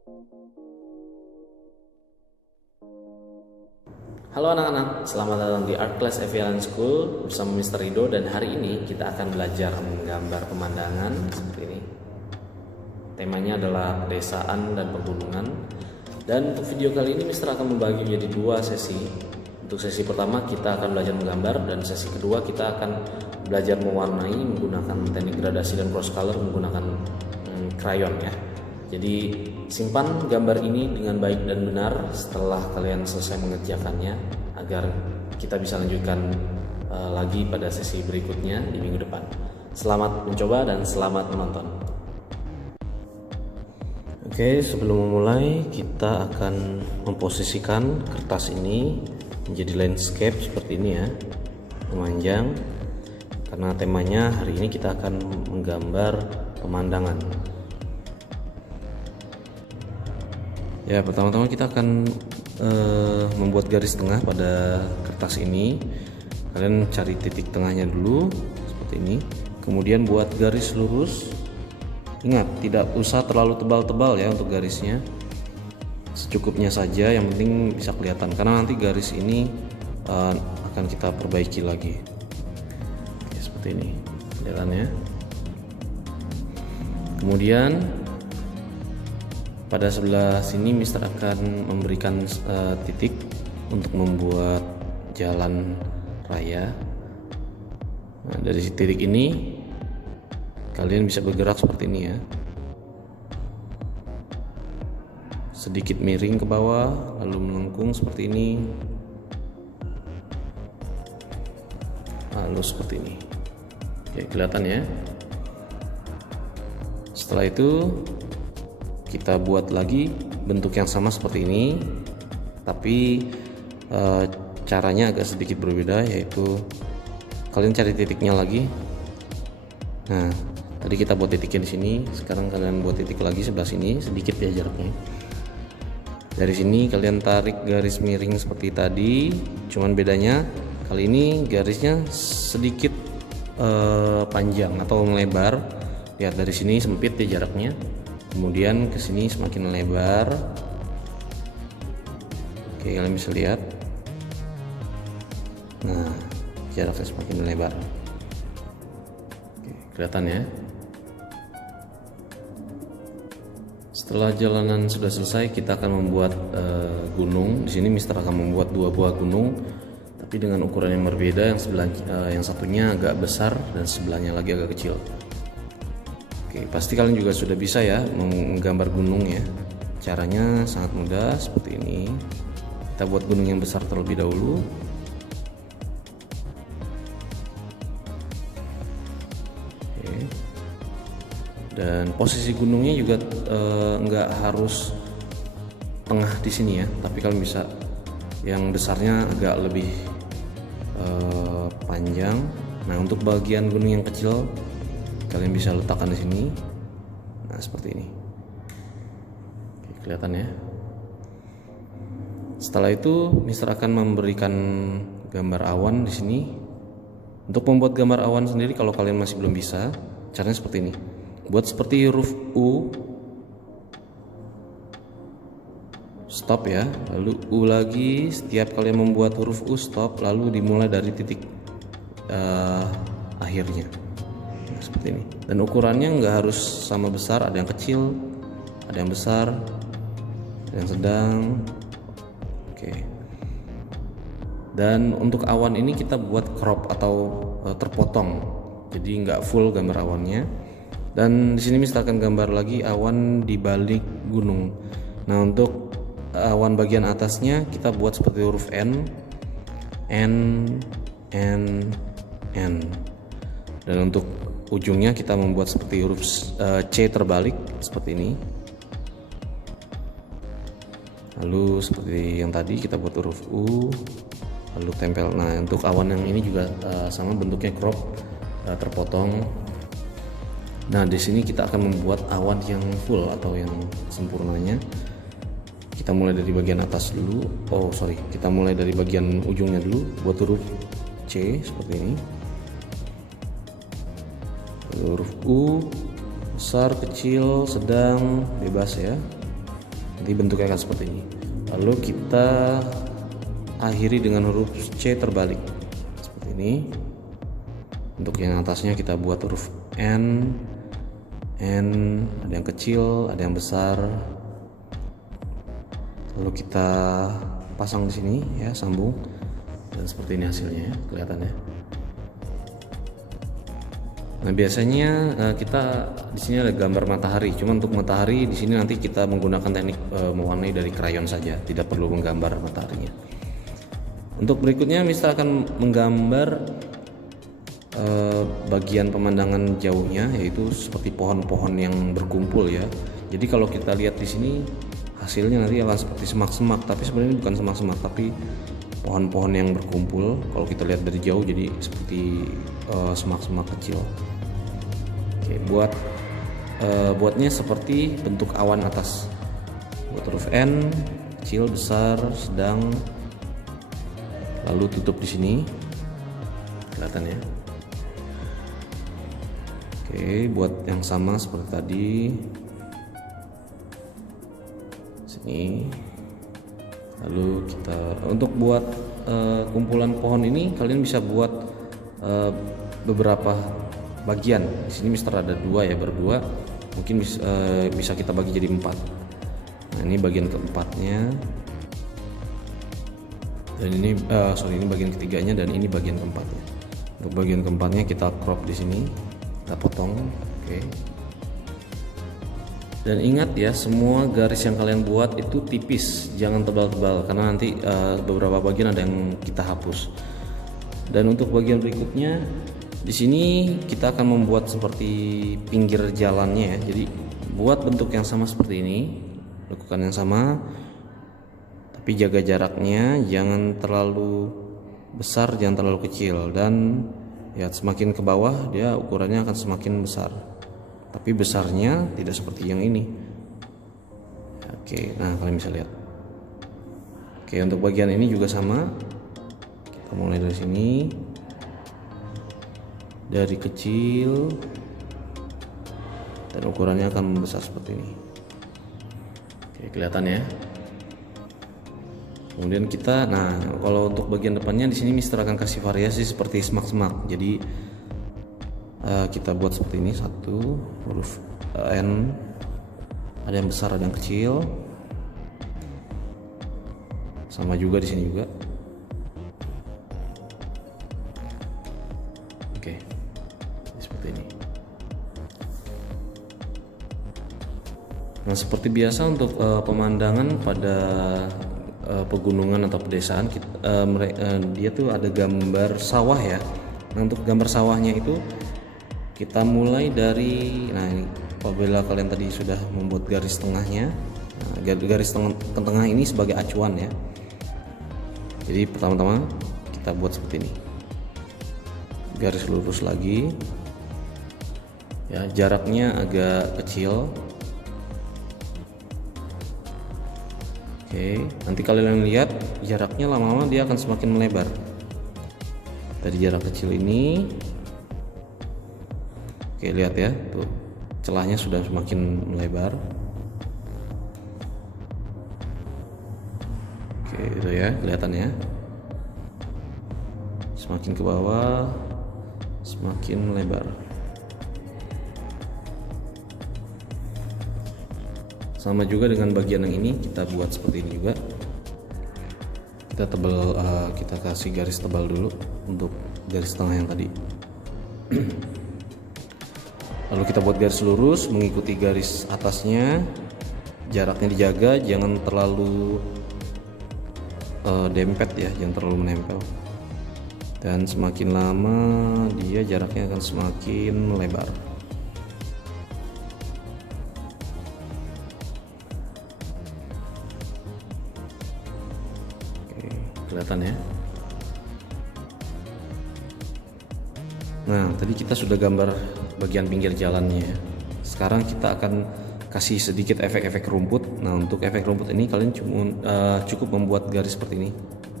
Halo anak-anak, selamat datang di Art Class Evialan School bersama Mr. Rido, dan hari ini kita akan belajar menggambar pemandangan seperti ini. Temanya adalah pedesaan dan pegunungan. Dan untuk video kali ini Mr. akan membagi menjadi dua sesi. Untuk sesi pertama kita akan belajar menggambar, dan sesi kedua kita akan belajar mewarnai menggunakan teknik gradasi dan cross color menggunakan krayon ya. Jadi simpan gambar ini dengan baik dan benar setelah kalian selesai mengerjakannya, agar kita bisa lanjutkan lagi pada sesi berikutnya di minggu depan. Selamat mencoba dan selamat menonton. Oke, sebelum memulai kita akan memposisikan kertas ini menjadi landscape seperti ini ya, memanjang, karena temanya hari ini kita akan menggambar pemandangan. Ya, pertama-tama kita akan membuat garis tengah pada kertas ini. Kalian cari titik tengahnya dulu seperti ini. Kemudian buat garis lurus. Ingat, tidak usah terlalu tebal-tebal ya untuk garisnya. Secukupnya saja, yang penting bisa kelihatan, karena nanti garis ini akan kita perbaiki lagi. Oke, seperti ini kelihatannya. Kemudian pada sebelah sini Mister akan memberikan titik untuk membuat jalan raya. Nah, dari titik ini kalian bisa bergerak seperti ini ya. Sedikit miring ke bawah, lalu melengkung seperti ini. Lalu seperti ini. Oke, kelihatan ya. Setelah itu kita buat lagi bentuk yang sama seperti ini, tapi caranya agak sedikit berbeda, yaitu kalian cari titiknya lagi. Nah, tadi kita buat titiknya di sini, sekarang kalian buat titik lagi sebelah sini, sedikit ya jaraknya. Dari sini kalian tarik garis miring seperti tadi, cuman bedanya kali ini garisnya sedikit panjang atau melebar. Lihat, dari sini sempit ya jaraknya. Kemudian ke sini semakin lebar. Oke, kalian bisa lihat. Nah, jaraknya semakin lebar. Oke, kelihatan ya. Setelah jalanan sudah selesai, kita akan membuat gunung. Di sini Mister akan membuat dua buah gunung, tapi dengan ukuran yang berbeda. Yang satunya agak besar dan sebelahnya lagi agak kecil. Oke, pasti kalian juga sudah bisa ya menggambar gunung ya. Caranya sangat mudah seperti ini. Kita buat gunung yang besar terlebih dahulu. Oke. Dan posisi gunungnya juga nggak harus tengah di sini ya, tapi kalian bisa yang besarnya agak lebih panjang. Nah, untuk bagian gunung yang kecil kalian bisa letakkan di sini. Nah, seperti ini. Oke, kelihatan ya. Setelah itu Mister akan memberikan gambar awan di sini. Untuk membuat gambar awan sendiri, kalau kalian masih belum bisa, caranya seperti ini. Buat seperti huruf U, stop ya, lalu U lagi. Setiap kalian membuat huruf U, stop, lalu dimulai dari titik akhirnya. Seperti ini. Dan ukurannya nggak harus sama besar, ada yang kecil, ada yang besar, ada yang sedang. Oke. Dan untuk awan ini kita buat crop atau terpotong, jadi nggak full gambar awannya. Dan di sini Mister akan gambar lagi awan di balik gunung. Nah, untuk awan bagian atasnya kita buat seperti huruf N. Dan untuk ujungnya kita membuat seperti huruf C terbalik seperti ini. Lalu seperti yang tadi kita buat huruf U, lalu tempel. Nah, untuk awan yang ini juga sama bentuknya crop, terpotong. Nah, di sini kita akan membuat awan yang full atau yang sempurnanya. Kita mulai dari bagian atas dulu. Kita mulai dari bagian ujungnya dulu. Buat huruf C seperti ini. Huruf U, besar, kecil, sedang, bebas ya. Nanti bentuknya akan seperti ini. Lalu kita akhiri dengan huruf C terbalik seperti ini. Untuk yang atasnya kita buat huruf N, ada yang kecil, ada yang besar. Lalu kita pasang di sini ya, sambung, dan seperti ini hasilnya ya, kelihatannya. Nah biasanya kita di sini ada gambar matahari. Cuma untuk matahari di sini nanti kita menggunakan teknik mewarnai dari krayon saja, tidak perlu menggambar mataharinya. Untuk berikutnya Mister akan menggambar bagian pemandangan jauhnya, yaitu seperti pohon-pohon yang berkumpul ya. Jadi kalau kita lihat di sini hasilnya nanti akan seperti semak-semak, tapi sebenarnya bukan semak-semak, tapi pohon-pohon yang berkumpul. Kalau kita lihat dari jauh jadi seperti semak-semak kecil. Oke, buatnya seperti bentuk awan atas. Buat huruf N, kecil, besar, sedang, lalu tutup di sini, kelihatan ya. Oke, buat yang sama seperti tadi, sini. Lalu kita untuk buat kumpulan pohon ini kalian bisa buat beberapa bagian. Di sini Mister ada dua ya, berdua. Mungkin bisa kita bagi jadi 4. Nah ini bagian keempatnya. Dan ini ini bagian ketiganya, dan ini bagian keempatnya. Untuk bagian keempatnya kita crop di sini, kita potong. Oke. Dan ingat ya, semua garis yang kalian buat itu tipis, jangan tebal-tebal, karena nanti beberapa bagian ada yang kita hapus. Dan untuk bagian berikutnya, di sini kita akan membuat seperti pinggir jalannya ya. Jadi buat bentuk yang sama seperti ini, lakukan yang sama, tapi jaga jaraknya, jangan terlalu besar, jangan terlalu kecil. Dan ya semakin ke bawah dia ukurannya akan semakin besar, tapi besarnya tidak seperti yang ini. Oke, nah kalian bisa lihat. Oke, untuk bagian ini juga sama. Kita mulai dari sini, dari kecil, dan ukurannya akan membesar seperti ini. Oke, kelihatan ya. Kemudian kita, nah kalau untuk bagian depannya di sini Mister akan kasih variasi seperti semak-semak. Jadi kita buat seperti ini, satu huruf N, ada yang besar, ada yang kecil, sama juga di sini juga. Oke, seperti ini. Nah seperti biasa untuk pemandangan pada pegunungan atau pedesaan, dia tuh ada gambar sawah ya. Nah untuk gambar sawahnya itu kita mulai dari, nah ini apabila kalian tadi sudah membuat garis tengahnya, nah, garis tengah ini sebagai acuan ya. Jadi pertama-tama kita buat seperti ini, garis lurus lagi ya, jaraknya agak kecil. Oke, nanti kalian lihat jaraknya lama-lama dia akan semakin melebar. Dari jarak kecil ini, oke lihat ya, tuh celahnya sudah semakin melebar. Oke itu ya, kelihatan ya. Semakin ke bawah, semakin melebar. Sama juga dengan bagian yang ini, kita buat seperti ini juga. Kita kita kasih garis tebal dulu untuk garis tengah yang tadi. Lalu kita buat garis lurus mengikuti garis atasnya, jaraknya dijaga, jangan terlalu dempet ya, jangan terlalu menempel. Dan semakin lama dia jaraknya akan semakin melebar. Oke, kelihatan ya. Nah, tadi kita sudah gambar bagian pinggir jalannya ya. Sekarang kita akan kasih sedikit efek-efek rumput. Nah, untuk efek rumput ini kalian cukup membuat garis seperti ini,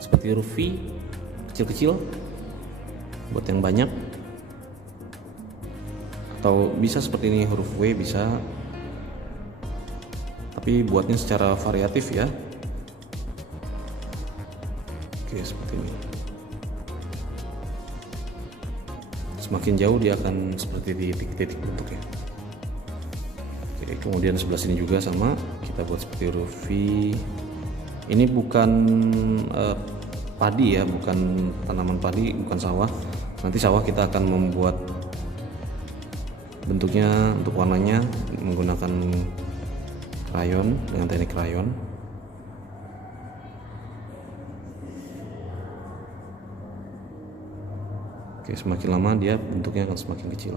seperti huruf V kecil-kecil. Buat yang banyak, atau bisa seperti ini huruf W bisa. tapi buatnya secara variatif ya. Oke, seperti ini. Semakin jauh dia akan seperti titik-titik bentuknya. Oke, kemudian sebelah sini juga sama, kita buat seperti huruf V. Ini bukan padi ya, bukan tanaman padi, bukan sawah. Nanti sawah kita akan membuat bentuknya untuk warnanya menggunakan krayon dengan teknik krayon. Oke, semakin lama dia bentuknya akan semakin kecil.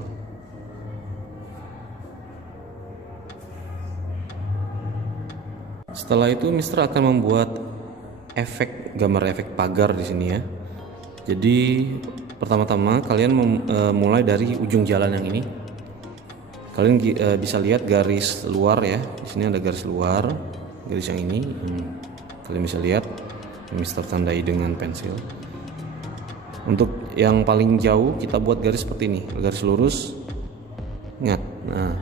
Setelah itu Mister akan membuat gambar efek pagar di sini ya. Jadi pertama-tama kalian mulai dari ujung jalan yang ini. Kalian bisa lihat garis luar ya. Di sini ada garis luar, garis yang ini. Kalian bisa lihat, Mister tandai dengan pensil. Untuk yang paling jauh kita buat garis seperti ini, garis lurus. Ingat, nah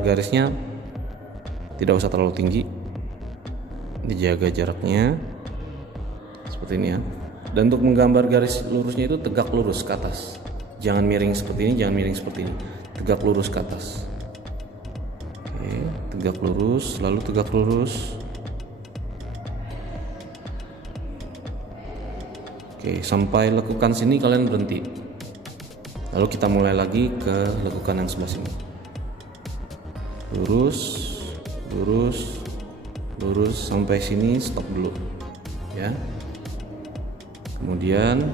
garisnya tidak usah terlalu tinggi, dijaga jaraknya seperti ini ya. Dan untuk menggambar garis lurusnya itu tegak lurus ke atas, jangan miring seperti ini, jangan miring seperti ini, tegak lurus ke atas. Oke, tegak lurus, lalu tegak lurus. Oke, sampai lekukan sini kalian berhenti. Lalu kita mulai lagi ke lekukan yang sebelah sini. Lurus, lurus, lurus sampai sini, stop dulu. Ya. Kemudian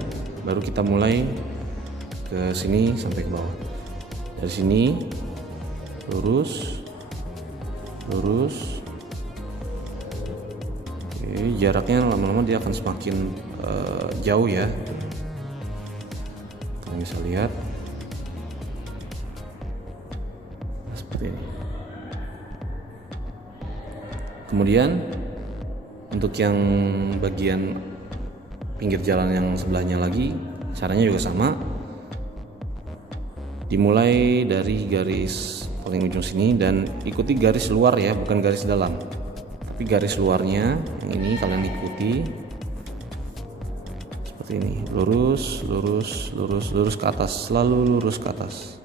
baru kita mulai ke sini sampai ke bawah. Dari sini lurus, lurus. Oke, jaraknya lama-lama dia akan semakin jauh ya. Kalian bisa lihat seperti ini. Kemudian untuk yang bagian pinggir jalan yang sebelahnya lagi, caranya juga sama. Dimulai dari garis paling ujung sini dan ikuti garis luar ya, bukan garis dalam. Tapi garis luarnya yang ini kalian ikuti. Seperti ini, lurus, lurus, lurus, lurus ke atas, selalu lurus ke atas.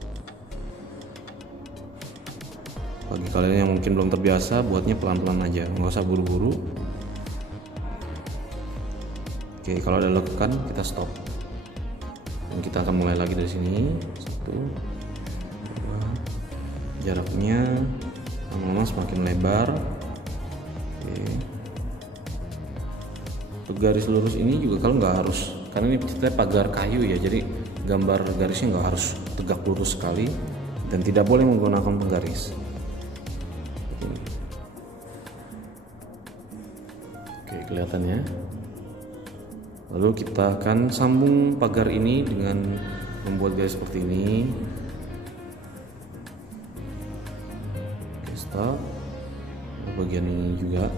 Bagi kalian yang mungkin belum terbiasa, buatnya pelan-pelan aja, nggak usah buru-buru. Oke, kalau ada lekukan kita stop. Dan kita akan mulai lagi dari sini. 1, 2, jaraknya lama-lama semakin lebar. Oke. Untuk garis lurus ini juga kalau nggak harus, karena ini ceritanya pagar kayu ya, jadi gambar garisnya nggak harus tegak lurus sekali dan tidak boleh menggunakan penggaris. Oke, kelihatannya. Lalu kita akan sambung pagar ini dengan membuat garis seperti ini. Oke, stop. Bagian ini juga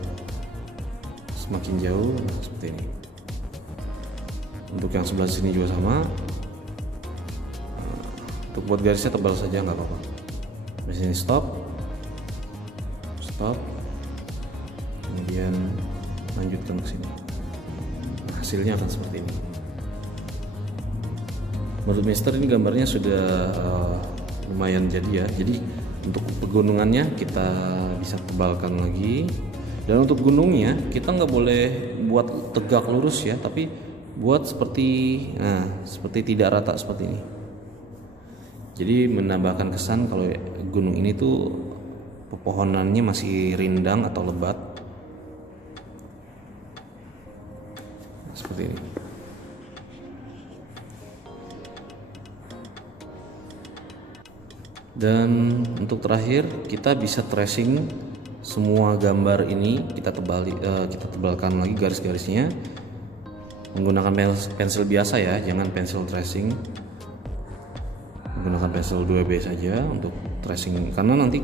semakin jauh seperti ini. Untuk yang sebelah sini juga sama. Untuk buat garisnya tebal saja nggak apa-apa. Di sini stop, stop, kemudian lanjutkan ke sini. Nah, hasilnya akan seperti ini. Menurut Mister ini gambarnya sudah lumayan jadi ya. Jadi untuk pegunungannya kita bisa tebalkan lagi. Dan untuk gunungnya kita nggak boleh buat tegak lurus ya, tapi buat seperti tidak rata seperti ini. Jadi menambahkan kesan kalau gunung ini tuh pepohonannya masih rindang atau lebat. Seperti ini. Dan untuk terakhir kita bisa tracing semua gambar ini, kita tebalkan lagi garis-garisnya menggunakan pensil biasa ya, jangan pensil tracing. Menggunakan pensil 2B saja untuk tracing, karena nanti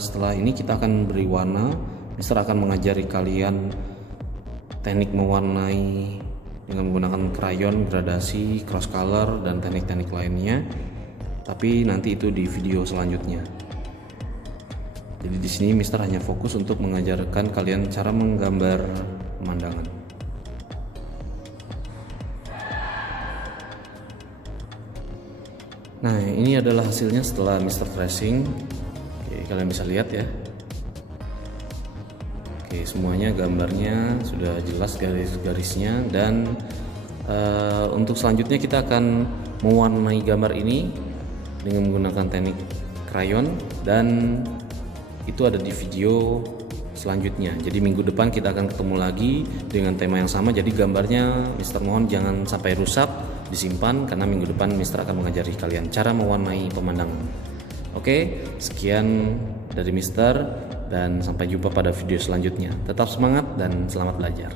setelah ini kita akan beri warna. Mister akan mengajari kalian teknik mewarnai dengan menggunakan krayon, gradasi, cross color, dan teknik-teknik lainnya. Tapi nanti itu di video selanjutnya. Jadi di sini Mister hanya fokus untuk mengajarkan kalian cara menggambar pemandangan. Nah, ini adalah hasilnya setelah Mister tracing. Oke, kalian bisa lihat ya. Oke, semuanya gambarnya sudah jelas garis-garisnya, dan untuk selanjutnya kita akan mewarnai gambar ini dengan menggunakan teknik krayon, dan itu ada di video selanjutnya. Jadi minggu depan kita akan ketemu lagi dengan tema yang sama. Jadi gambarnya Mister mohon jangan sampai rusak, disimpan, karena minggu depan Mister akan mengajari kalian cara mewarnai pemandangan. Oke, sekian dari Mister dan sampai jumpa pada video selanjutnya. Tetap semangat dan selamat belajar.